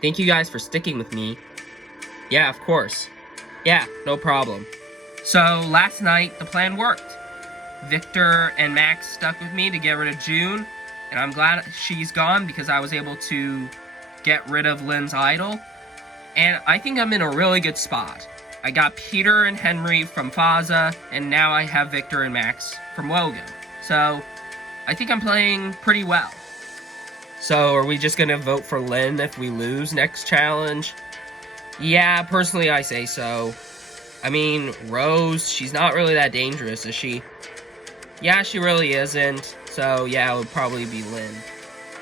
Thank you guys for sticking with me. Yeah, of course. Yeah, no problem. So, last night, the plan worked. Victor and Max stuck with me to get rid of June, and I'm glad she's gone because I was able to get rid of Lynn's idol. And I think I'm in a really good spot. I got Peter and Henry from Faza, and now I have Victor and Max from Wogan. So, I think I'm playing pretty well. So, are we just gonna vote for Lynn if we lose next challenge? Yeah, personally I say so. I mean, Rose, she's not really that dangerous, is she? Yeah, she really isn't. So, yeah, it would probably be Lynn.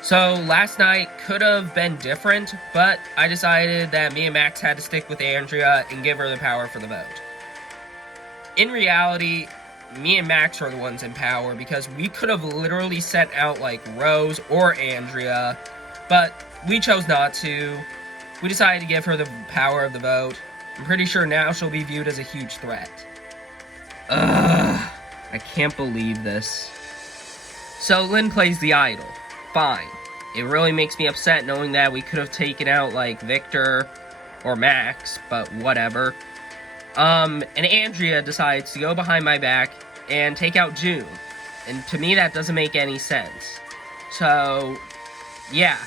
So, last night could have been different, but I decided that me and Max had to stick with Andrea and give her the power for the vote. In reality, me and Max are the ones in power because we could have literally sent out like Rose or Andrea, but we chose not to. We decided to give her the power of the vote. I'm pretty sure now she'll be viewed as a huge threat. Ugh, I can't believe this. So Lynn plays the idol. Fine. It really makes me upset knowing that we could have taken out like Victor or Max, but whatever. And Andrea decides to go behind my back and take out June. And to me that doesn't make any sense. So, yeah.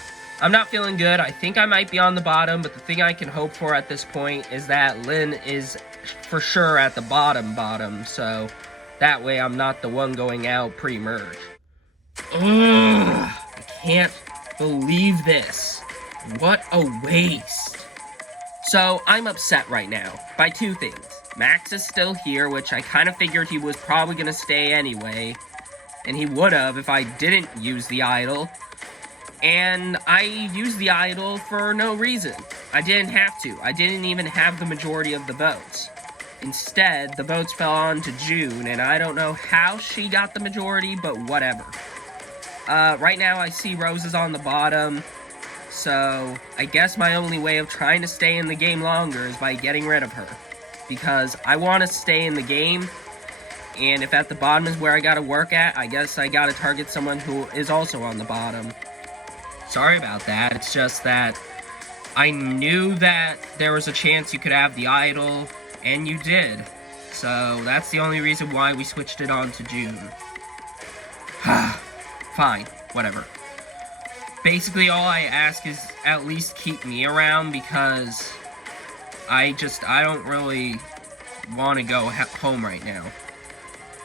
I'm not feeling good. I think I might be on the bottom, but the thing I can hope for at this point is that Lynn is for sure at the bottom, so that way I'm not the one going out pre-merge. Ugh, I can't believe this. What a waste. So, I'm upset right now by two things. Max is still here, which I kind of figured he was probably going to stay anyway, and he would have if I didn't use the idol. And I used the idol for no reason. I didn't have to. I didn't even have the majority of the votes. Instead, the votes fell on to June, and I don't know how she got the majority, but whatever. Right now I see Rose is on the bottom, so I guess my only way of trying to stay in the game longer is by getting rid of her. Because I want to stay in the game, and if at the bottom is where I gotta work at, I guess I gotta target someone who is also on the bottom. Sorry about that, it's just that I knew that there was a chance you could have the idol, and you did. So that's the only reason why we switched it on to June. Fine, whatever. Basically all I ask is at least keep me around because I don't really want to go home right now.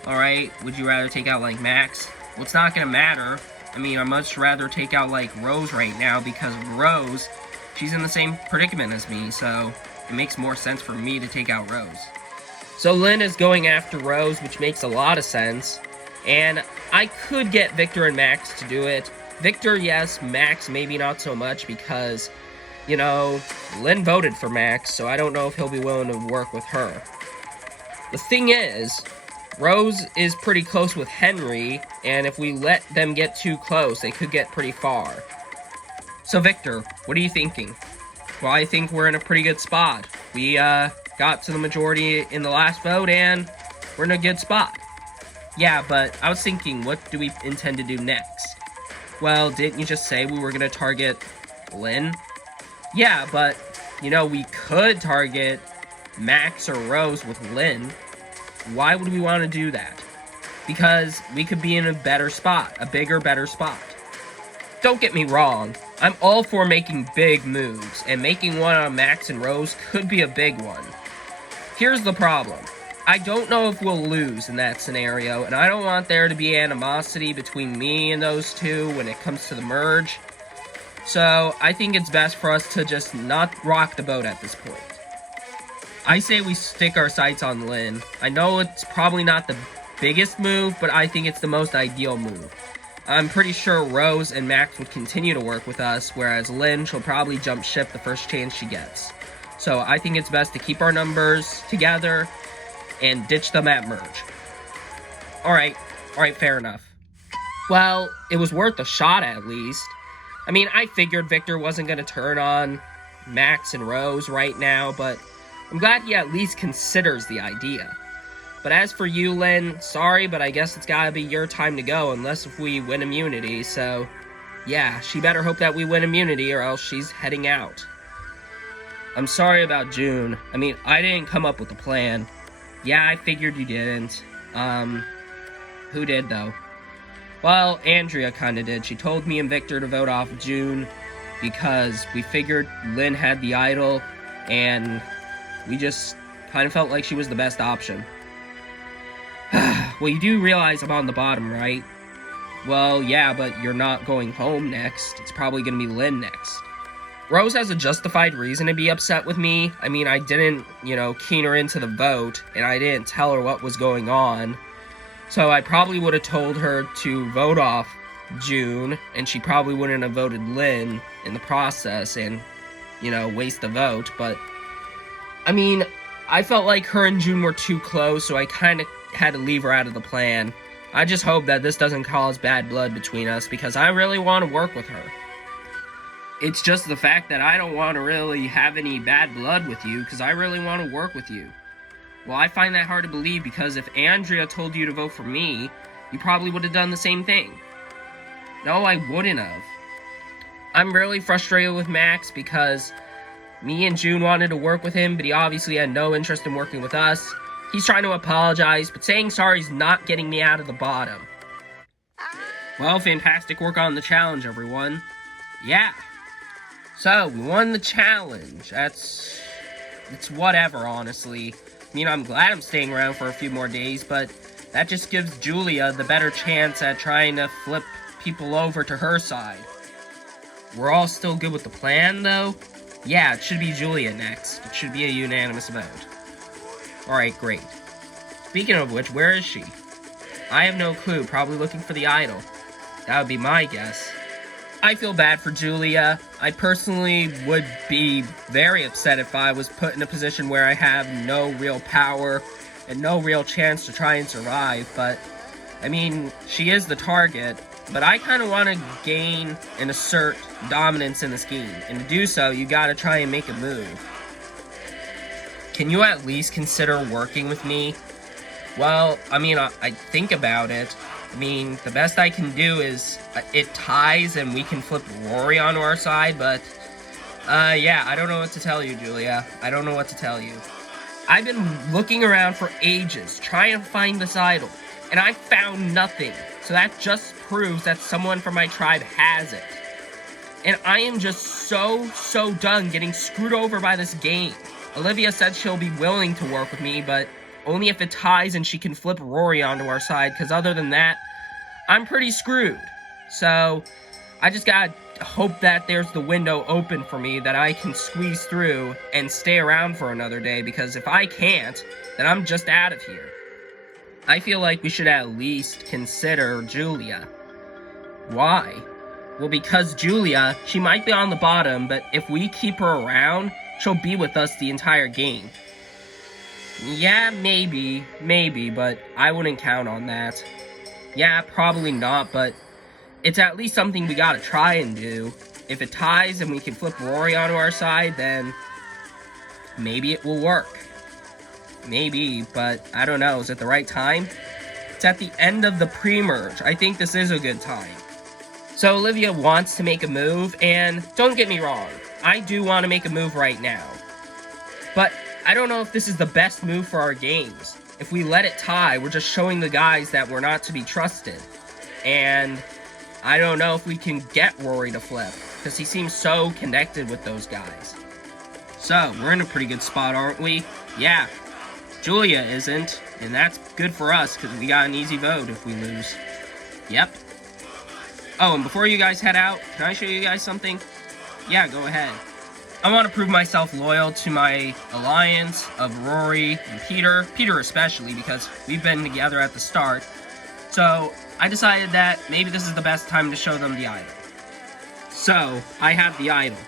Alright, would you rather take out like Max? Well, it's not gonna matter. I mean, I'd much rather take out, like, Rose right now, because Rose, she's in the same predicament as me, so it makes more sense for me to take out Rose. So Lynn is going after Rose, which makes a lot of sense, and I could get Victor and Max to do it. Victor, yes, Max, maybe not so much, because, you know, Lynn voted for Max, so I don't know if he'll be willing to work with her. The thing is, Rose is pretty close with Henry, and if we let them get too close, they could get pretty far. So Victor, what are you thinking? Well, I think we're in a pretty good spot. We got to the majority in the last vote, and we're in a good spot. Yeah, but I was thinking, what do we intend to do next? Well, didn't you just say we were going to target Lynn? Yeah, but, you know, we could target Max or Rose with Lynn. Why would we want to do that? Because we could be in a better spot, a bigger, better spot. Don't get me wrong, I'm all for making big moves, and making one on Max and Rose could be a big one. Here's the problem. I don't know if we'll lose in that scenario, and I don't want there to be animosity between me and those two when it comes to the merge. So, I think it's best for us to just not rock the boat at this point. I say we stick our sights on Lynn. I know it's probably not the biggest move, but I think it's the most ideal move. I'm pretty sure Rose and Max would continue to work with us, whereas Lynn, she'll probably jump ship the first chance she gets. So I think it's best to keep our numbers together and ditch them at merge. Alright, fair enough. Well, it was worth a shot at least. I mean, I figured Victor wasn't going to turn on Max and Rose right now, but I'm glad he at least considers the idea. But as for you, Lynn, sorry, but I guess it's gotta be your time to go unless if we win immunity, so yeah, she better hope that we win immunity or else she's heading out. I'm sorry about June. I mean, I didn't come up with the plan. Yeah, I figured you didn't. Who did, though? Well, Andrea kinda did. She told me and Victor to vote off June because we figured Lynn had the idol, and we just kind of felt like she was the best option. Well, you do realize I'm on the bottom, right? Well, yeah, but you're not going home next. It's probably gonna be Lynn next. Rose has a justified reason to be upset with me. I mean, I didn't, keen her into the vote, and I didn't tell her what was going on. So I probably would have told her to vote off June, and she probably wouldn't have voted Lynn in the process and, waste the vote. But, I mean, I felt like her and June were too close, so I kind of had to leave her out of the plan. I just hope that this doesn't cause bad blood between us, because I really want to work with her. It's just the fact that I don't want to really have any bad blood with you, because I really want to work with you. Well, I find that hard to believe, because if Andrea told you to vote for me, you probably would have done the same thing. No, I wouldn't have. I'm really frustrated with Max, because me and June wanted to work with him, but he obviously had no interest in working with us. He's trying to apologize, but saying sorry is not getting me out of the bottom. Well, fantastic work on the challenge, everyone. Yeah. So, we won the challenge. It's whatever, honestly. I mean, I'm glad I'm staying around for a few more days, but that just gives Julia the better chance at trying to flip people over to her side. We're all still good with the plan, though? Yeah, it should be Julia next. It should be a unanimous vote. Alright, great. Speaking of which, where is she? I have no clue, probably looking for the idol. That would be my guess. I feel bad for Julia. I personally would be very upset if I was put in a position where I have no real power and no real chance to try and survive, but, I mean, she is the target, but I kind of want to gain and assert dominance in this game, and to do so, you gotta try and make a move. Can you at least consider working with me? Well, I mean, I think about it. I mean, the best I can do is it ties and we can flip Rory onto our side, but, yeah, I don't know what to tell you, Julia. I don't know what to tell you. I've been looking around for ages, trying to find this idol, and I found nothing. So that just proves that someone from my tribe has it. And I am just so done getting screwed over by this game. Olivia said she'll be willing to work with me, but only if it ties and she can flip Rory onto our side, because other than that, I'm pretty screwed. So, I just gotta hope that there's the window open for me that I can squeeze through and stay around for another day, because if I can't, then I'm just out of here. I feel like we should at least consider Julia. Why? Well, because Julia, she might be on the bottom, but if we keep her around, she'll be with us the entire game. Yeah, maybe, but I wouldn't count on that. Yeah, probably not, but it's at least something we gotta try and do. If it ties and we can flip Rory onto our side, then maybe it will work. Maybe, but I don't know. Is it the right time? It's at the end of the pre-merge. I think this is a good time. So Olivia wants to make a move, and don't get me wrong, I do want to make a move right now. But I don't know if this is the best move for our games. If we let it tie, we're just showing the guys that we're not to be trusted. And I don't know if we can get Rory to flip, because he seems so connected with those guys. So, we're in a pretty good spot, aren't we? Yeah. Julia isn't, and that's good for us, because we got an easy vote if we lose. Yep. Oh, and before you guys head out, can I show you guys something? Yeah, go ahead. I want to prove myself loyal to my alliance of Rory and Peter especially, because we've been together at the start. So, I decided that maybe this is the best time to show them the idol. So, I have the idol.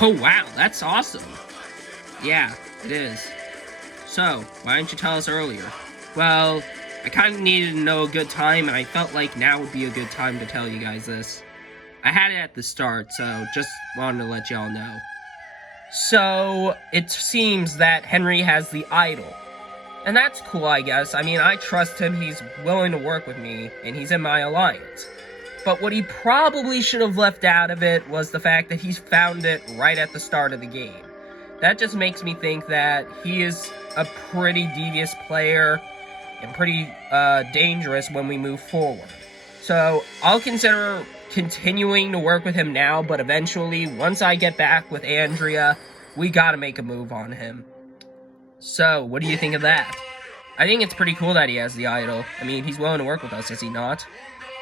Oh wow, that's awesome. Yeah, it is. So, why didn't you tell us earlier? Well, I kind of needed to know a good time, and I felt like now would be a good time to tell you guys this. I had it at the start, so just wanted to let y'all know. So, it seems that Henry has the idol. And that's cool, I guess. I mean, I trust him, he's willing to work with me, and he's in my alliance. But what he probably should have left out of it was the fact that he's found it right at the start of the game. that just makes me think that he is a pretty devious player and pretty dangerous when we move forward. So I'll consider continuing to work with him now, but eventually, once I get back with Andrea, we gotta make a move on him. So, what do you think of that? I think it's pretty cool that he has the idol. I mean, he's willing to work with us, is he not?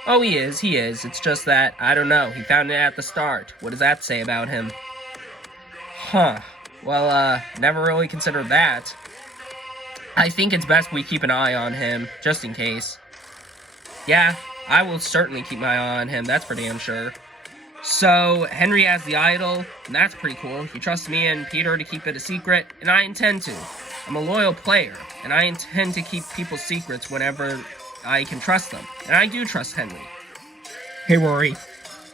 Oh, he is. It's just that, I don't know, he found it at the start. What does that say about him? Huh. Well, never really considered that. I think it's best we keep an eye on him, just in case. Yeah, I will certainly keep my eye on him, that's for damn sure. So, Henry has the idol, and that's pretty cool. He trusts me and Peter to keep it a secret, and I intend to. I'm a loyal player, and I intend to keep people's secrets whenever I can trust them. And I do trust Henry. Hey, Rory.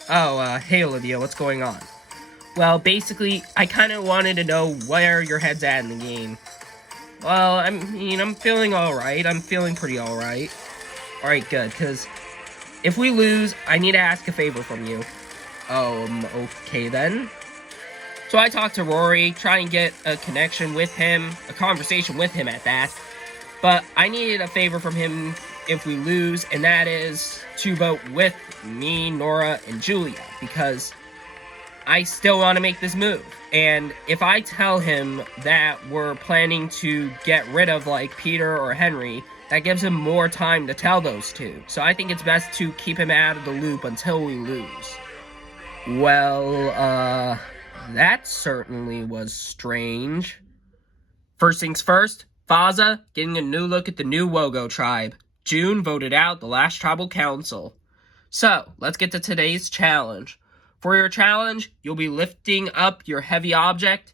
Oh, hey, Olivia, what's going on? Well, basically, I kind of wanted to know where your head's at in the game. Well, I'm feeling alright. I'm feeling pretty alright. Alright, good, because if we lose, I need to ask a favor from you. Okay then. So I talked to Rory, try and get a connection with him, a conversation with him at that. But I needed a favor from him if we lose, and that is to vote with me, Nora, and Julia, because I still want to make this move. And if I tell him that we're planning to get rid of, like, Peter or Henry, that gives him more time to tell those two. So I think it's best to keep him out of the loop until we lose. Well, that certainly was strange. First things first, Faza getting a new look at the new Wogo tribe. June voted out the last tribal council. So, let's get to today's challenge. For your challenge, you'll be lifting up your heavy object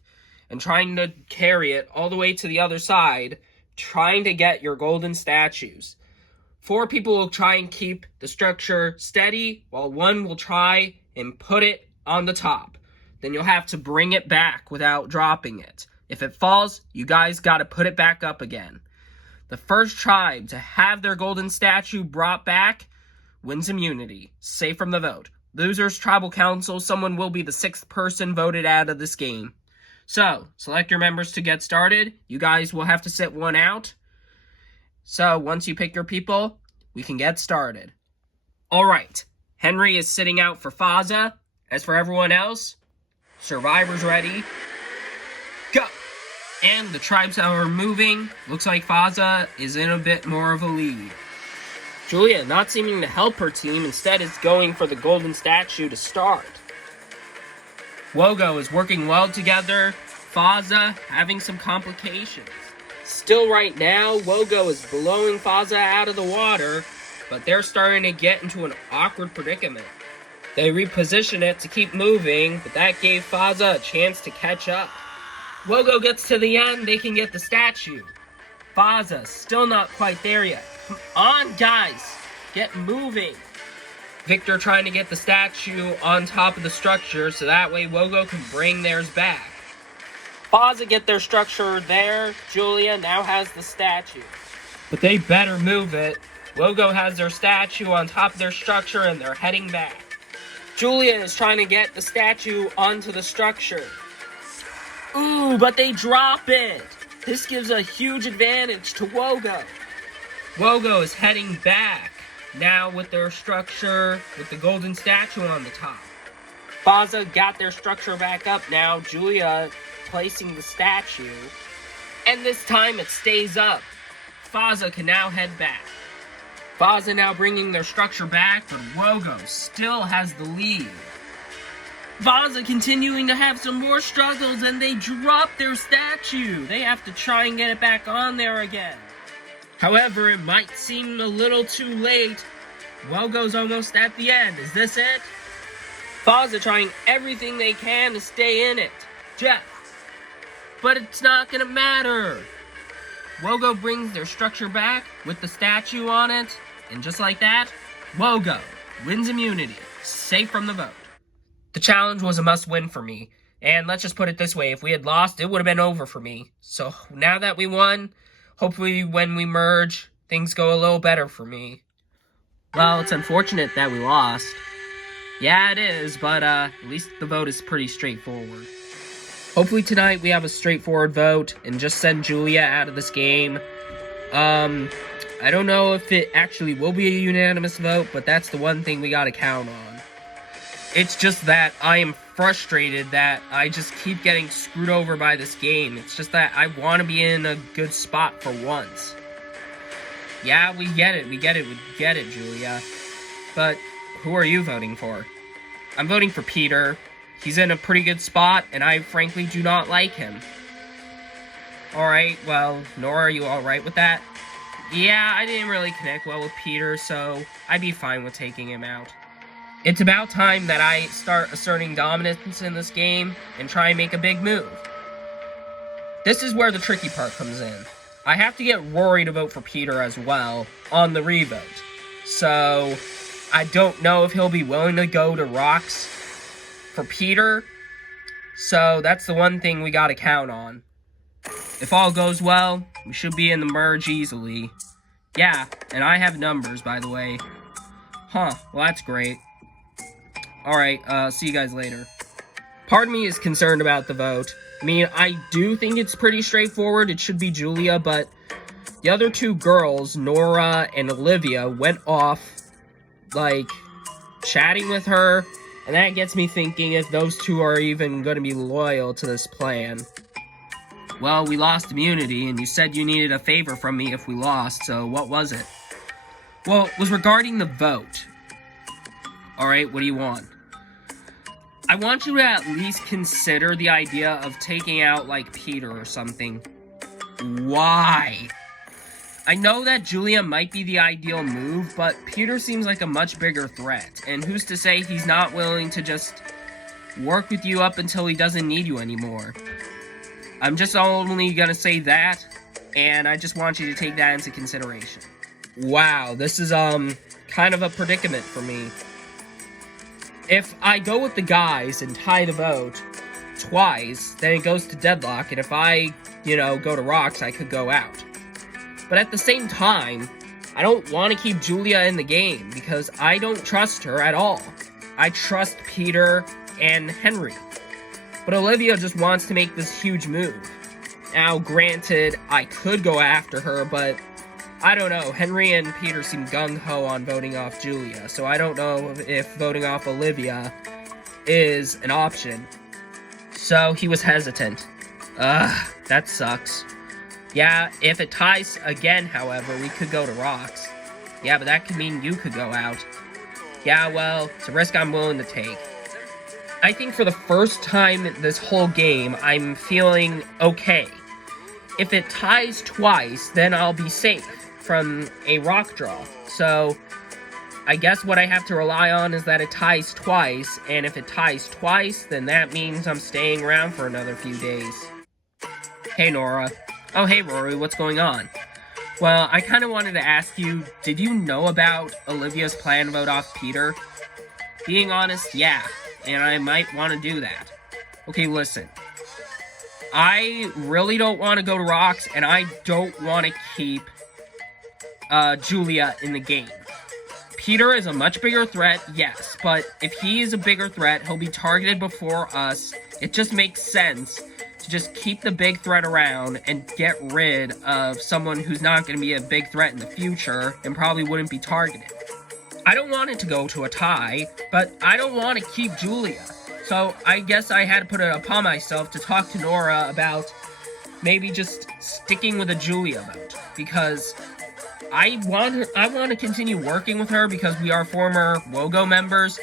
and trying to carry it all the way to the other side, trying to get your golden statues. 4 people will try and keep the structure steady, while 1 will try and put it on the top. Then you'll have to bring it back without dropping it. If it falls, you guys gotta put it back up again. The first tribe to have their golden statue brought back wins immunity, safe from the vote. Losers tribal council, someone will be the 6th person voted out of this game. So, select your members to get started. You guys will have to sit 1 out. So, once you pick your people, we can get started. Alright, Henry is sitting out for Faza. As for everyone else, survivors ready. Go! And the tribes that are moving, looks like Faza is in a bit more of a lead. Julia not seeming to help her team, instead is going for the golden statue to start. Wogo is working well together, Faza having some complications. Still right now, Wogo is blowing Faza out of the water, but they're starting to get into an awkward predicament. They reposition it to keep moving, but that gave Faza a chance to catch up. Wogo gets to the end, they can get the statue. Faza still not quite there yet. Come on, guys! Get moving! Victor trying to get the statue on top of the structure so that way Wogo can bring theirs back. Faza get their structure there. Julia now has the statue. But they better move it. Wogo has their statue on top of their structure and they're heading back. Julia is trying to get the statue onto the structure. Ooh, but they drop it! This gives a huge advantage to Wogo. Wogo is heading back, now with their structure, with the golden statue on the top. Faza got their structure back up now, Julia placing the statue. And this time it stays up. Faza can now head back. Faza now bringing their structure back, but Wogo still has the lead. Faza continuing to have some more struggles and they drop their statue. They have to try and get it back on there again. However, it might seem a little too late. Wogo's almost at the end. Is this it? Faza trying everything they can to stay in it. Jeff. But it's not gonna matter. Wogo brings their structure back with the statue on it. And just like that, Wogo wins immunity, safe from the vote. The challenge was a must-win for me. And let's just put it this way, if we had lost, it would have been over for me. So now that we won, hopefully when we merge, things go a little better for me. Well, it's unfortunate that we lost. Yeah, it is, but at least the vote is pretty straightforward. Hopefully tonight we have a straightforward vote and just send Julia out of this game. I don't know if it actually will be a unanimous vote, but that's the one thing we gotta count on. It's just that I am frustrated that I just keep getting screwed over by this game. It's just that I want to be in a good spot for once. Yeah, we get it, Julia. But who are you voting for? I'm voting for Peter. He's in a pretty good spot, and I frankly do not like him. Alright, well, Nora, are you alright with that? Yeah, I didn't really connect well with Peter, so I'd be fine with taking him out. It's about time that I start asserting dominance in this game and try and make a big move. This is where the tricky part comes in. I have to get Rory to vote for Peter as well on the revote. So, I don't know if he'll be willing to go to Rocks for Peter. So, that's the one thing we gotta count on. If all goes well, we should be in the merge easily. Yeah, and I have numbers, by the way. Huh, well that's great. Alright, see you guys later. Part of me is concerned about the vote. I mean, I do think it's pretty straightforward. It should be Julia, but the other two girls, Nora and Olivia, went off, like, chatting with her, and that gets me thinking if those two are even going to be loyal to this plan. Well, we lost immunity, and you said you needed a favor from me if we lost, so what was it? Well, it was regarding the vote. Alright, what do you want? I want you to at least consider the idea of taking out, like, Peter or something. Why? I know that Julia might be the ideal move, but Peter seems like a much bigger threat, and who's to say he's not willing to just work with you up until he doesn't need you anymore? I'm just only gonna say that, and I just want you to take that into consideration. Wow, this is, kind of a predicament for me. If I go with the guys and tie the vote twice, then it goes to deadlock, and if I, go to Rocks, I could go out. But at the same time, I don't want to keep Julia in the game, because I don't trust her at all. I trust Peter and Henry. But Olivia just wants to make this huge move. Now, granted, I could go after her, but I don't know. Henry and Peter seem gung-ho on voting off Julia, so I don't know if voting off Olivia is an option. So, he was hesitant. Ugh, that sucks. Yeah, if it ties again, however, we could go to Rocks. Yeah, but that could mean you could go out. Yeah, well, it's a risk I'm willing to take. I think for the first time this whole game, I'm feeling okay. If it ties twice, then I'll be safe from a rock draw. So, I guess what I have to rely on is that it ties twice, and if it ties twice, then that means I'm staying around for another few days. Hey, Nora. Oh, hey, Rory, what's going on? Well, I kind of wanted to ask you, did you know about Olivia's plan to vote off Peter? Being honest, yeah, and I might want to do that. Okay, listen. I really don't want to go to Rocks, and I don't want to keep Julia in the game. Peter is a much bigger threat, yes, but if he is a bigger threat, he'll be targeted before us. It just makes sense to just keep the big threat around and get rid of someone who's not going to be a big threat in the future and probably wouldn't be targeted. I don't want it to go to a tie, but I don't want to keep Julia. So I guess I had to put it upon myself to talk to Nora about maybe just sticking with a Julia vote, because I want to continue working with her because we are former WOGO members.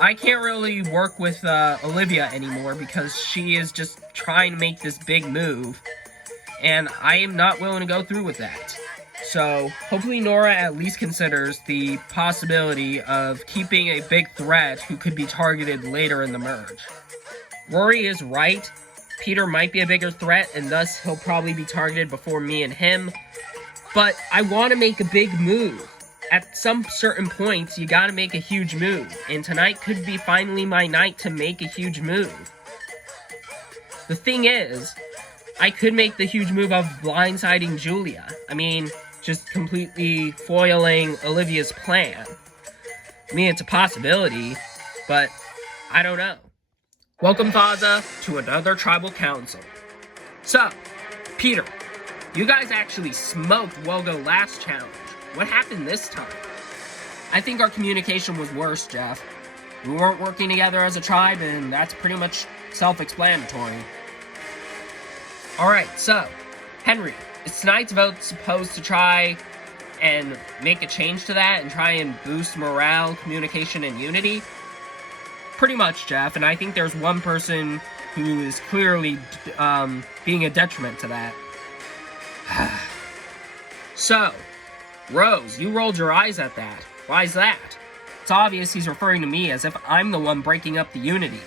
I can't really work with Olivia anymore because she is just trying to make this big move, and I am not willing to go through with that. So, hopefully Nora at least considers the possibility of keeping a big threat who could be targeted later in the merge. Rory is right. Peter might be a bigger threat, and thus he'll probably be targeted before me and him. But I want to make a big move. At some certain points, you gotta make a huge move. And tonight could be finally my night to make a huge move. The thing is, I could make the huge move of blindsiding Julia. I mean, just completely foiling Olivia's plan. I mean, it's a possibility, but I don't know. Welcome, Faza, to another tribal council. So, Peter, you guys actually smoked Wogo last challenge. What happened this time? I think our communication was worse, Jeff. We weren't working together as a tribe, and that's pretty much self-explanatory. Alright, so, Henry, is tonight's vote supposed to try and make a change to that and try and boost morale, communication, and unity? Pretty much, Jeff, and I think there's one person who is clearly being a detriment to that. So, Rose, you rolled your eyes at that. Why is that? It's obvious he's referring to me as if I'm the one breaking up the unity.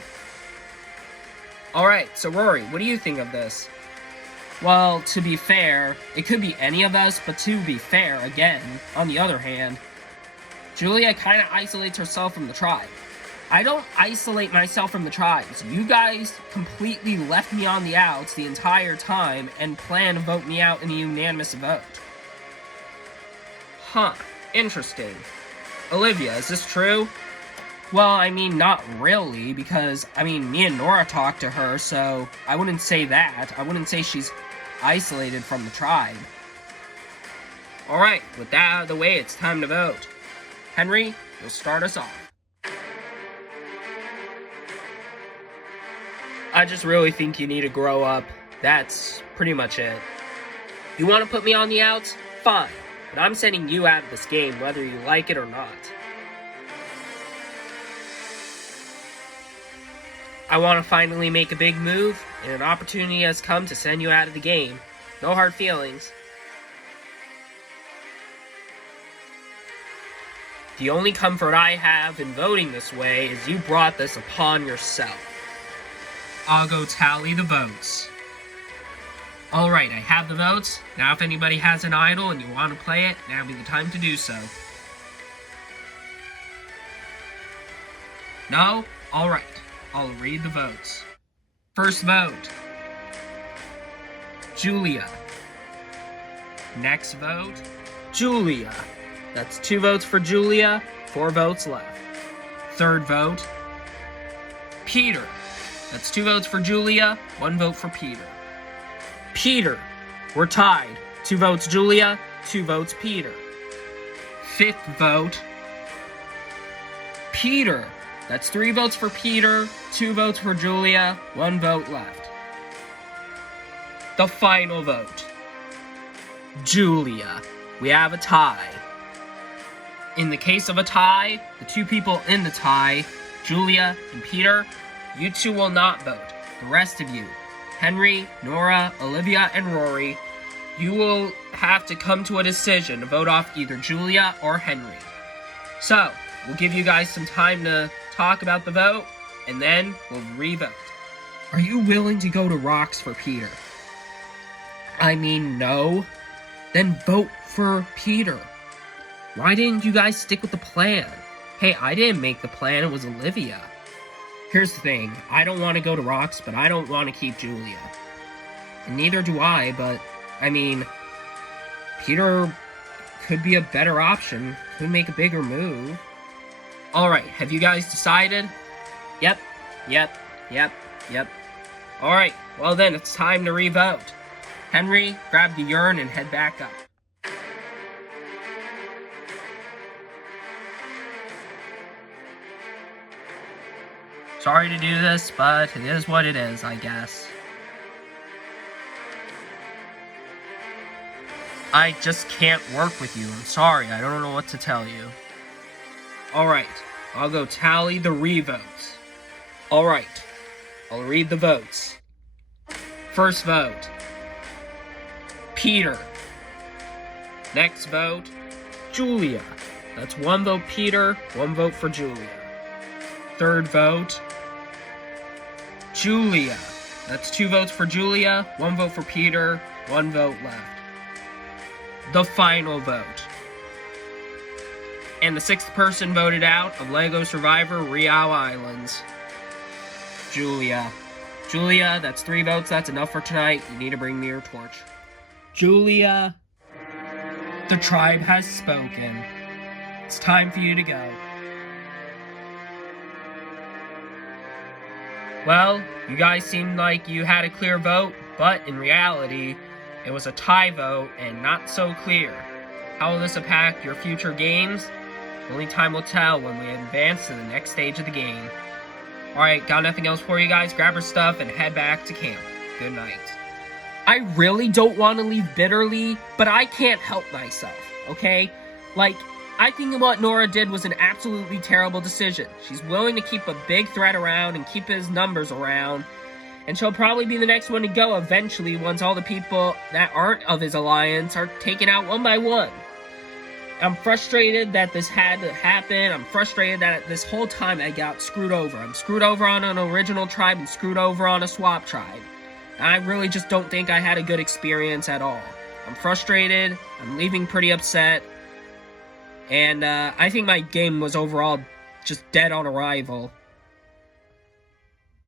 Alright, so Rory, what do you think of this? Well, to be fair, it could be any of us, but to be fair, again, on the other hand, Julia kind of isolates herself from the tribe. I don't isolate myself from the tribes. You guys completely left me on the outs the entire time and plan to vote me out in a unanimous vote. Huh, interesting. Olivia, is this true? Well, I mean, not really, because, me and Nora talked to her, so I wouldn't say that. I wouldn't say she's isolated from the tribe. Alright, with that out of the way, it's time to vote. Henry, you'll start us off. I just really think you need to grow up. That's pretty much it. You want to put me on the outs? Fine. But I'm sending you out of this game whether you like it or not. I want to finally make a big move, and an opportunity has come to send you out of the game. No hard feelings. The only comfort I have in voting this way is you brought this upon yourself. I'll go tally the votes. Alright, I have the votes. Now if anybody has an idol and you want to play it, now would be the time to do so. No? Alright, I'll read the votes. First vote, Julia. Next vote, Julia. That's 2 votes for Julia, 4 votes left. Third vote, Peter. That's 2 votes for Julia, 1 vote for Peter. Peter, we're tied. 2 votes Julia, 2 votes Peter. Fifth vote, Peter. That's 3 votes for Peter, 2 votes for Julia, 1 vote left. The final vote, Julia. We have a tie. In the case of a tie, the 2 people in the tie, Julia and Peter, you 2 will not vote. The rest of you, Henry, Nora, Olivia, and Rory, you will have to come to a decision to vote off either Julia or Henry. So, we'll give you guys some time to talk about the vote, and then we'll re-vote. Are you willing to go to rocks for Peter? No. Then vote for Peter. Why didn't you guys stick with the plan? Hey, I didn't make the plan, it was Olivia. Here's the thing, I don't want to go to rocks, but I don't want to keep Julia. And neither do I, but, Peter could be a better option, could make a bigger move. Alright, have you guys decided? Yep. Alright, well then, it's time to re-vote. Henry, grab the urn and head back up. Sorry to do this, but it is what it is, I guess. I just can't work with you. I'm sorry, I don't know what to tell you. Alright, I'll go tally the re-votes. Alright, I'll read the votes. First vote, Peter. Next vote, Julia. That's 1 vote Peter, 1 vote for Julia. Third vote, Julia. That's 2 votes for Julia, 1 vote for Peter, 1 vote left. The final vote. And the 6th person voted out of LEGO Survivor Riau Islands. Julia. Julia, that's 3 votes, that's enough for tonight. You need to bring me your torch. Julia, the tribe has spoken. It's time for you to go. Well, you guys seemed like you had a clear vote, but in reality, it was a tie vote and not so clear. How will this impact your future games? Only time will tell when we advance to the next stage of the game. Alright, got nothing else for you guys? Grab your stuff and head back to camp. Good night. I really don't want to leave bitterly, but I can't help myself, okay? Like, I think what Nora did was an absolutely terrible decision. She's willing to keep a big threat around and keep his numbers around, and she'll probably be the next one to go eventually once all the people that aren't of his alliance are taken out one by one. I'm frustrated that this had to happen. I'm frustrated that this whole time I got screwed over. I'm screwed over on an original tribe and screwed over on a swap tribe. I really just don't think I had a good experience at all. I'm frustrated. I'm leaving pretty upset. And I think my game was overall just dead on arrival.